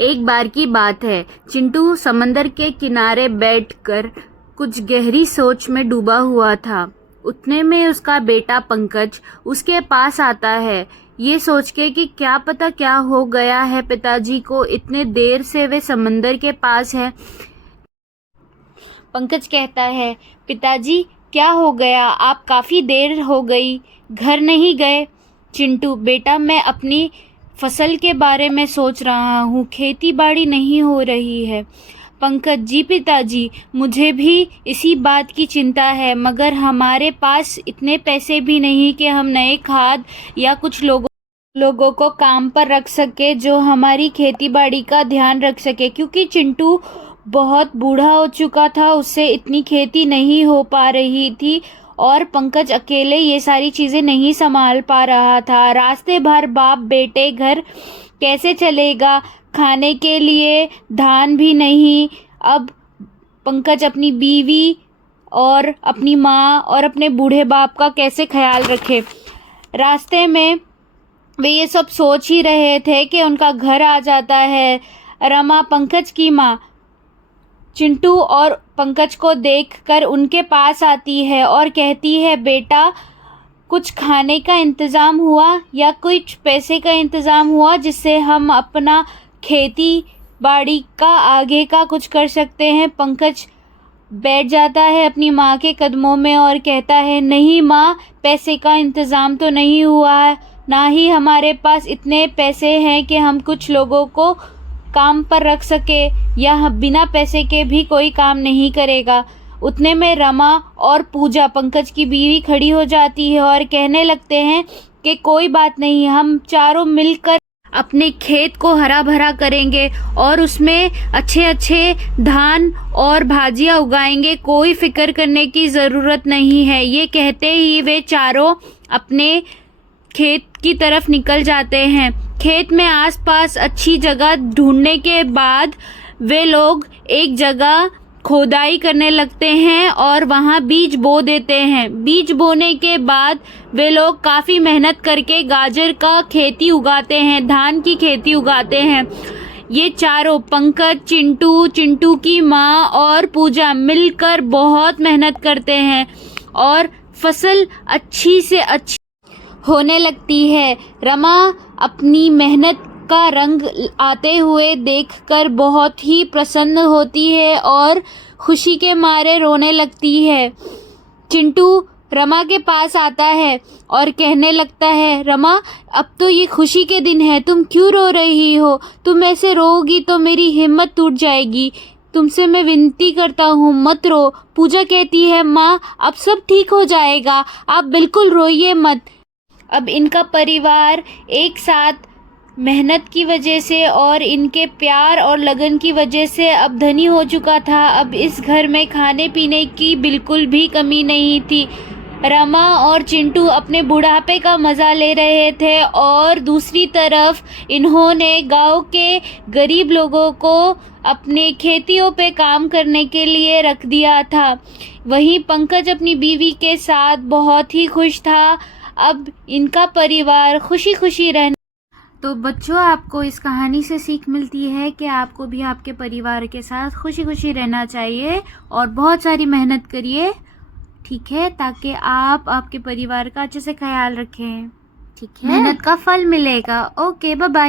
एक बार की बात है, चिंटू समंदर के किनारे बैठकर कुछ गहरी सोच में डूबा हुआ था। उतने में उसका बेटा पंकज उसके पास आता है, ये सोच के कि क्या पता क्या हो गया है पिताजी को, इतने देर से वे समंदर के पास है। पंकज कहता है, पिताजी क्या हो गया, आप काफ़ी देर हो गई, घर नहीं गए? चिंटू, बेटा मैं अपनी फसल के बारे में सोच रहा हूँ, खेती बाड़ी नहीं हो रही है। पंकज, जी पिताजी, मुझे भी इसी बात की चिंता है, मगर हमारे पास इतने पैसे भी नहीं कि हम नए खाद या कुछ लोगों को काम पर रख सके जो हमारी खेती बाड़ी का ध्यान रख सके, क्योंकि चिंटू बहुत बूढ़ा हो चुका था, उससे इतनी खेती नहीं हो पा रही थी और पंकज अकेले ये सारी चीज़ें नहीं संभाल पा रहा था। रास्ते भर बाप बेटे घर कैसे चलेगा, खाने के लिए धान भी नहीं। अब पंकज अपनी बीवी और अपनी माँ और अपने बूढ़े बाप का कैसे ख्याल रखे। रास्ते में वे ये सब सोच ही रहे थे कि उनका घर आ जाता है। रमा, पंकज की माँ, चिंटू और पंकज को देखकर उनके पास आती है और कहती है, बेटा कुछ खाने का इंतज़ाम हुआ या कुछ पैसे का इंतज़ाम हुआ जिससे हम अपना खेती बाड़ी का आगे का कुछ कर सकते हैं? पंकज बैठ जाता है अपनी माँ के कदमों में और कहता है, नहीं माँ, पैसे का इंतज़ाम तो नहीं हुआ है, ना ही हमारे पास इतने पैसे हैं कि हम कुछ लोगों को काम पर रख सके, या बिना पैसे के भी कोई काम नहीं करेगा। उतने में रमा और पूजा, पंकज की बीवी, खड़ी हो जाती है और कहने लगते हैं कि कोई बात नहीं, हम चारों मिलकर अपने खेत को हरा भरा करेंगे और उसमें अच्छे अच्छे धान और भाजियाँ उगाएंगे, कोई फिक्र करने की ज़रूरत नहीं है। ये कहते ही वे चारों अपने खेत की तरफ निकल जाते हैं। खेत में आसपास अच्छी जगह ढूंढने के बाद वे लोग एक जगह खोदाई करने लगते हैं और वहाँ बीज बो देते हैं। बीज बोने के बाद वे लोग काफ़ी मेहनत करके गाजर का खेती उगाते हैं, धान की खेती उगाते हैं। ये चारों, पंकज, चिंटू, चिंटू की माँ और पूजा, मिलकर बहुत मेहनत करते हैं और फसल अच्छी से अच्छी होने लगती है। रमा अपनी मेहनत का रंग आते हुए देखकर बहुत ही प्रसन्न होती है और खुशी के मारे रोने लगती है। चिंटू रमा के पास आता है और कहने लगता है, रमा अब तो ये खुशी के दिन है, तुम क्यों रो रही हो? तुम ऐसे रोगी तो मेरी हिम्मत टूट जाएगी, तुमसे मैं विनती करता हूँ मत रो। पूजा कहती है, माँ अब सब ठीक हो जाएगा, आप बिल्कुल रोइए मत। अब इनका परिवार एक साथ मेहनत की वजह से और इनके प्यार और लगन की वजह से अब धनी हो चुका था। अब इस घर में खाने पीने की बिल्कुल भी कमी नहीं थी। रमा और चिंटू अपने बुढ़ापे का मज़ा ले रहे थे और दूसरी तरफ इन्होंने गांव के गरीब लोगों को अपने खेतियों पे काम करने के लिए रख दिया था। वहीं पंकज अपनी बीवी के साथ बहुत ही खुश था। अब इनका परिवार खुशी खुशी रहना। तो बच्चों, आपको इस कहानी से सीख मिलती है कि आपको भी आपके परिवार के साथ खुशी खुशी रहना चाहिए और बहुत सारी मेहनत करिए, ठीक है, ताकि आप आपके परिवार का अच्छे से ख्याल रखें, ठीक है, मेहनत का फल मिलेगा। Okay, bye bye.